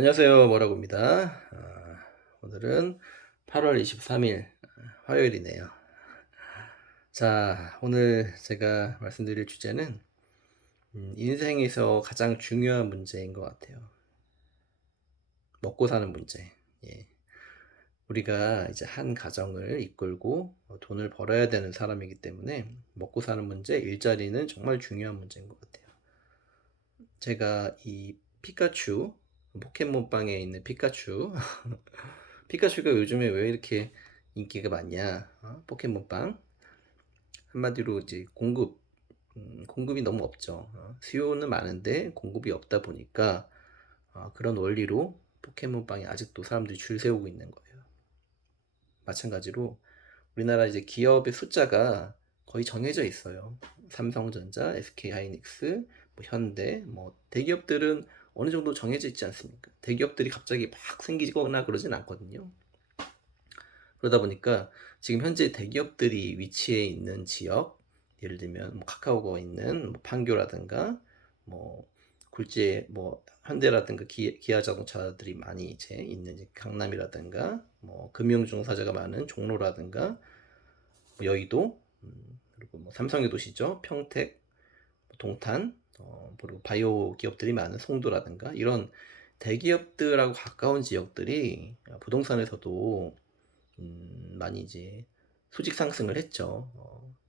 안녕하세요. 뭐라고입니다. 오늘은 8월 23일 화요일이네요. 자, 오늘 제가 말씀드릴 주제는 인생에서 가장 중요한 문제인 것 같아요. 먹고 사는 문제. 예. 우리가 이제 한 가정을 이끌고 돈을 벌어야 되는 사람이기 때문에 먹고 사는 문제, 일자리는 정말 중요한 문제인 것 같아요. 제가 이 피카츄, 포켓몬빵에 있는 피카츄 피카츄가 요즘에 왜 이렇게 인기가 많냐? 포켓몬빵 한마디로 이제 공급이 너무 없죠. 수요는 많은데 공급이 없다 보니까 그런 원리로 포켓몬빵에 아직도 사람들이 줄 세우고 있는 거예요. 마찬가지로 우리나라 이제 기업의 숫자가 거의 정해져 있어요. 삼성전자, SK하이닉스, 뭐 현대, 뭐 대기업들은 어느 정도 정해져 있지 않습니까? 대기업들이 갑자기 막 생기거나 그러진 않거든요. 그러다 보니까 지금 현재 대기업들이 위치해 있는 지역, 예를 들면 뭐 카카오가 있는 뭐 판교라든가 뭐 굴지에 뭐 현대라든가 기아 자동차들이 많이 이제 있는 이제 강남이라든가 뭐 금융중개사가 많은 종로라든가 뭐 여의도, 그리고 뭐 삼성의 도시죠, 평택, 동탄, 그리고 바이오 기업들이 많은 송도라든가 이런 대기업들하고 가까운 지역들이 부동산에서도 많이 이제 수직 상승을 했죠.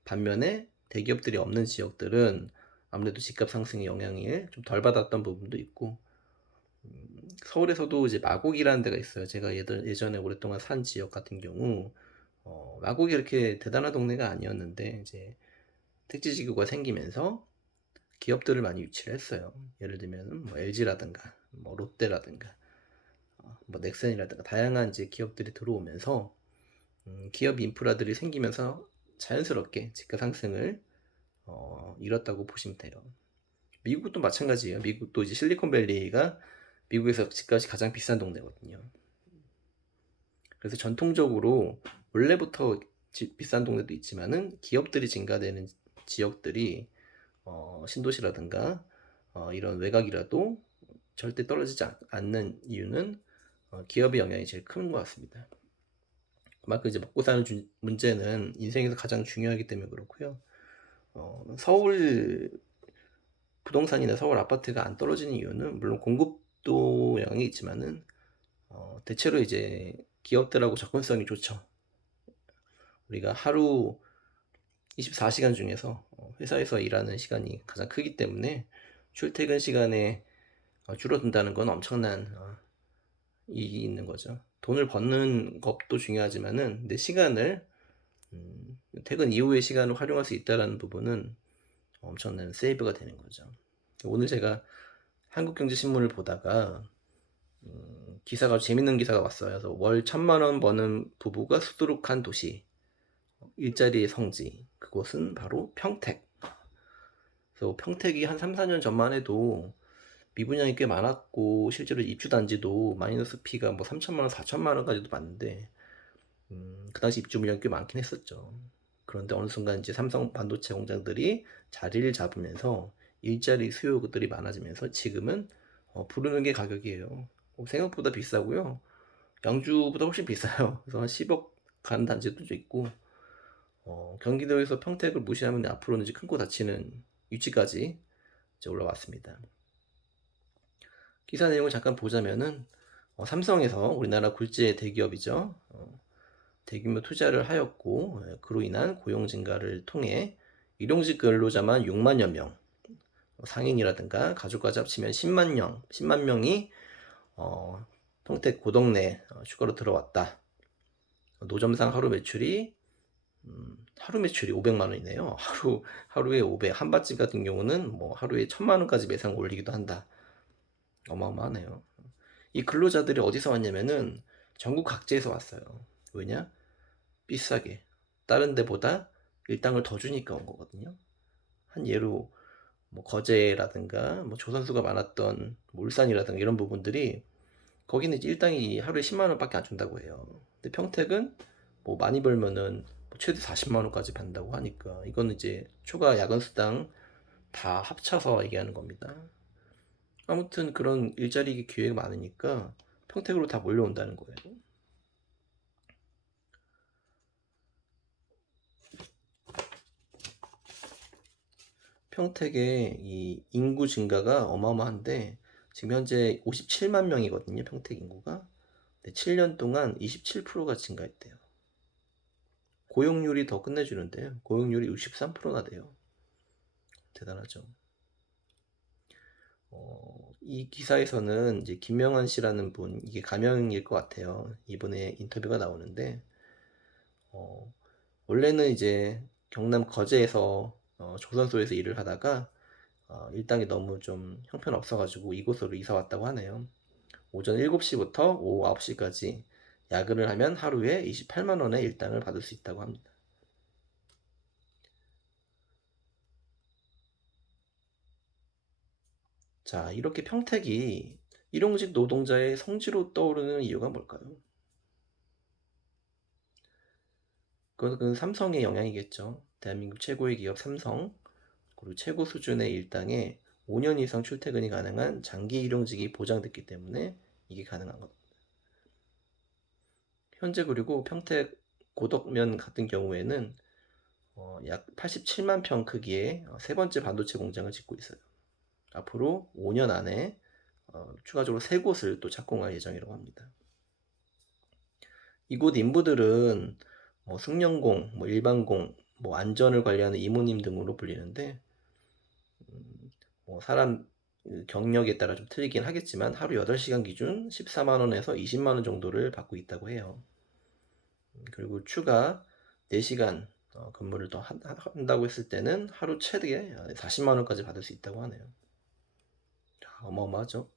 반면에 대기업들이 없는 지역들은 아무래도 집값 상승의 영향을 좀 덜 받았던 부분도 있고, 서울에서도 이제 마곡이라는 데가 있어요. 제가 예전에 오랫동안 산 지역 같은 경우, 마곡이 이렇게 대단한 동네가 아니었는데, 이제 택지지구가 생기면서 기업들을 많이 유치를 했어요. 예를 들면 뭐 LG라든가, 뭐 롯데라든가, 뭐 넥센이라든가 다양한 이제 기업들이 들어오면서 기업 인프라들이 생기면서 자연스럽게 집값 상승을 이뤘다고 보시면 돼요. 미국도 마찬가지예요. 미국도 이제 실리콘밸리가 미국에서 집값이 가장 비싼 동네거든요. 그래서 전통적으로 원래부터 비싼 동네도 있지만은 기업들이 증가되는 지역들이 신도시라든가 이런 외곽이라도 절대 떨어지지 않는 이유는 기업의 영향이 제일 큰 것 같습니다. 그만큼 이제 먹고 사는 문제는 인생에서 가장 중요하기 때문에 그렇고요. 서울 부동산이나 서울 아파트가 안 떨어지는 이유는 물론 공급도 영향이 있지만은 대체로 이제 기업들하고 접근성이 좋죠. 우리가 하루 24시간 중에서 회사에서 일하는 시간이 가장 크기 때문에 출퇴근 시간에 줄어든다는 건 엄청난 이익이 있는 거죠. 돈을 버는 것도 중요하지만은 내 시간을 퇴근 이후의 시간을 활용할 수 있다는 부분은 엄청난 세이브가 되는 거죠. 오늘 제가 한국경제신문을 보다가 기사가 재밌는 기사가 왔어요. 그래서 월 1,000만 원 버는 부부가 수두룩한 도시, 일자리의 성지, 그곳은 바로 평택. 그래서 평택이 한 3, 4년 전만 해도 미분양이 꽤 많았고 실제로 입주 단지도 마이너스 피가 뭐 3,000만 원, 4,000만 원까지도 봤는데 그 당시 입주 물량이 꽤 많긴 했었죠. 그런데 어느 순간 이제 삼성 반도체 공장들이 자리를 잡으면서 일자리 수요들이 많아지면서 지금은 부르는 게 가격이에요. 생각보다 비싸고요. 양주보다 훨씬 비싸요. 그래서 한 10억 가는 단지도 있고, 경기도에서 평택을 무시하면 앞으로는 이제 큰코 다치는 위치까지 이제 올라왔습니다. 기사 내용을 잠깐 보자면은 삼성에서 우리나라 굴지의 대기업이죠. 대규모 투자를 하였고 그로 인한 고용 증가를 통해 일용직 근로자만 6만여 명, 상인이라든가 가족까지 합치면 10만 명이 평택 고동네 휴가로 들어왔다. 노점상 하루 매출이 500만 원이네요. 하루에 500. 한밭집 같은 경우는 뭐 하루에 1,000만 원까지 매상 올리기도 한다. 어마어마하네요. 이 근로자들이 어디서 왔냐면은 전국 각지에서 왔어요. 왜냐? 비싸게. 다른 데보다 일당을 더 주니까 온 거거든요. 한 예로 뭐 거제라든가 뭐 조선수가 많았던 뭐 울산이라든가 이런 부분들이 거기는 이제 일당이 하루에 10만 원밖에 안 준다고 해요. 근데 평택은 뭐 많이 벌면은 뭐 최대 40만 원까지 받는다고 하니까 이거는 이제 초과 야근 수당 다 합쳐서 얘기하는 겁니다. 아무튼 그런 일자리 기회가 많으니까 평택으로 다 몰려온다는 거예요. 평택의 이 인구 증가가 어마어마한데 지금 현재 57만 명이거든요. 평택 인구가. 7년 동안 27%가 증가했대요. 고용률이 더 끝내주는데요. 고용률이 63%나 돼요. 대단하죠. 이 기사에서는 이제 김명환 씨라는 분, 이게 가명일 것 같아요. 이분의 인터뷰가 나오는데, 원래는 이제 경남 거제에서 조선소에서 일을 하다가 일당이 너무 좀 형편없어가지고 이곳으로 이사 왔다고 하네요. 오전 7시부터 오후 9시까지 야근을 하면 하루에 28만 원의 일당을 받을 수 있다고 합니다. 자, 이렇게 평택이 일용직 노동자의 성지로 떠오르는 이유가 뭘까요? 그건 삼성의 영향이겠죠. 대한민국 최고의 기업 삼성, 그리고 최고 수준의 일당에 5년 이상 출퇴근이 가능한 장기 일용직이 보장됐기 때문에 이게 가능한 겁니다. 현재 그리고 평택 고덕면 같은 경우에는 약 87만 평 크기의 세 번째 반도체 공장을 짓고 있어요. 앞으로 5년 안에 추가적으로 3곳을 또 착공할 예정이라고 합니다. 이곳 인부들은 승용공, 일반공, 안전을 관리하는 이모님 등으로 불리는데 사람 경력에 따라 좀 틀리긴 하겠지만 하루 8시간 기준 14만 원에서 20만 원 정도를 받고 있다고 해요. 그리고 추가 4시간 근무를 더 한다고 했을 때는 하루 최대 40만 원까지 받을 수 있다고 하네요. 어마어마하죠.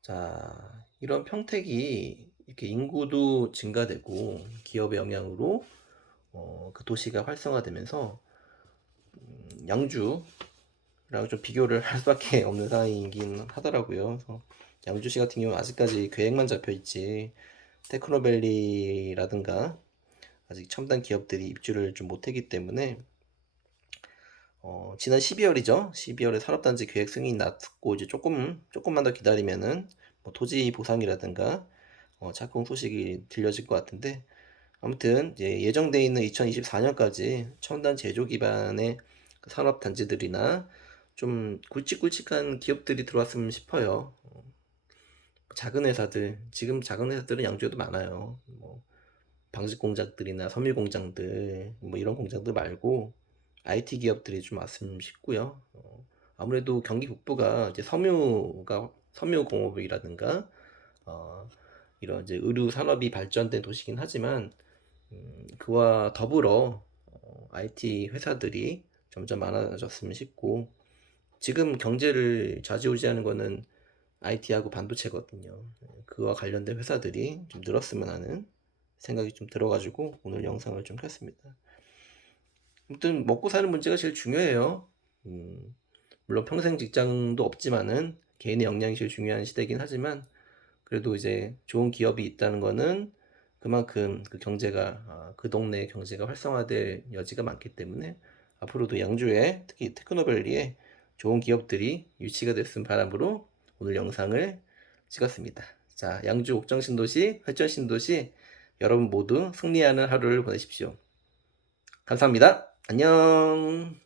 자, 이런 평택이 이렇게 인구도 증가되고 기업의 영향으로 그 도시가 활성화되면서 양주랑 좀 비교를 할 수밖에 없는 상황이긴 하더라고요. 그래서 양주시 같은 경우는 아직까지 계획만 잡혀 있지 테크노밸리라든가 아직 첨단 기업들이 입주를 좀 못했기 때문에 지난 12월이죠. 12월에 산업단지 계획 승인이 났고 이제 조금만 더 기다리면은 토지 보상이라든가 착공 소식이 들려질 것 같은데 아무튼 이제 예정돼 있는 2024년까지 첨단 제조 기반의 그 산업단지들이나 좀 굵직굵직한 기업들이 들어왔으면 싶어요. 작은 회사들 지금 작은 회사들은 양주에도 많아요. 방직 공장들이나 섬유 공장들 이런 공장들 말고 IT 기업들이 좀 왔으면 싶고요. 아무래도 경기 북부가 이제 섬유 공업이라든가 이런 이제 의류 산업이 발전된 도시긴 하지만 그와 더불어 IT 회사들이 점점 많아졌으면 싶고 지금 경제를 좌지우지하는 거는 IT하고 반도체거든요. 그와 관련된 회사들이 좀 늘었으면 하는 생각이 좀 들어가지고 오늘 영상을 좀 켰습니다. 아무튼 먹고 사는 문제가 제일 중요해요. 물론 평생 직장도 없지만은 개인의 역량이 제일 중요한 시대이긴 하지만 그래도 이제 좋은 기업이 있다는 거는 그만큼 그 경제가 그 동네의 경제가 활성화될 여지가 많기 때문에 앞으로도 양주에 특히 테크노밸리에 좋은 기업들이 유치가 됐음 바람으로 오늘 영상을 찍었습니다. 자, 양주 옥정신도시, 회전신도시 여러분 모두 승리하는 하루를 보내십시오. 감사합니다. 안녕.